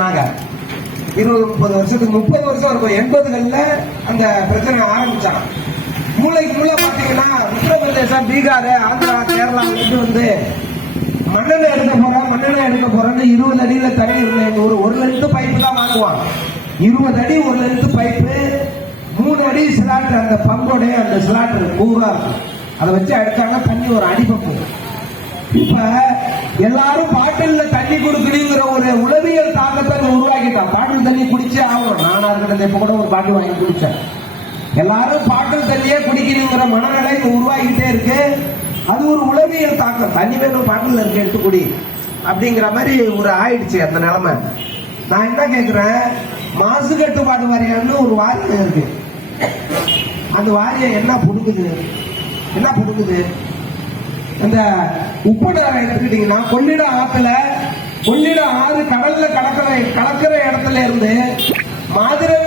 சொன்னாங்க. 20-30 வருஷத்துக்கு 30 வருஷம் இருக்கும். 80களில் அந்த பிரச்சனை ஆரம்பிச்சாங்க. மூளைக்கு மூளை பாத்தீங்கன்னா உத்தரப்பிரதேசம், பீகார், ஆந்திரா, கேரளாவிலிருந்து வந்து மண்ணெண்ணெய் எடுக்க போறோம்னு 20 அடியில தண்ணி இருந்த எங்க ஊர் 1 லென்த் பைப்பு தான் வாங்குவாங்க. 20 அடி 1 லென்த் பைப்பு, 3 அடி சிலாட்டர். அந்த பம்போட அந்த சிலாட்டர் பூரா இருக்கும். அதை வச்சு அடிச்சாங்க தண்ணி ஒரு அடி பம்பு. இப்ப எல்லாரும் பாட்டில்ல தண்ணி குடிக்கணுங்கிற ஒரு உளவியல் தாக்கத்தை உருவாக்கிட்டான். பாட்டில் தண்ணி குடிச்சே ஆகணும். நானா இருக்கிறத இப்ப கூட ஒரு பாட்டில் வாங்கி குடிச்சேன். எல்லாரும் பாட்டில் தண்ணியே குடிக்கணுங்கிற மனநிலை உருவாகிட்டே இருக்கு. அது ஒரு உளவியல் தாக்கம். தண்ணி வேணும், பாட்டில் இருக்கு, எடுத்துக்கூடி அப்படிங்கிற மாதிரி ஒரு ஆயிடுச்சு அந்த நிலைமை. நான் என்ன கேட்கிறேன், மாசு கட்டுப்பாடு வாரியம்னு ஒரு வாரியம் இருக்கு. அந்த வாரியம் என்ன புடுங்குது? இந்த உப்பு நீரை எடுத்துக்கிட்டீங்கன்னா கொள்ளிடம் ஆறு கடல்ல கலக்கிற இடத்துல இருந்து மாதிரி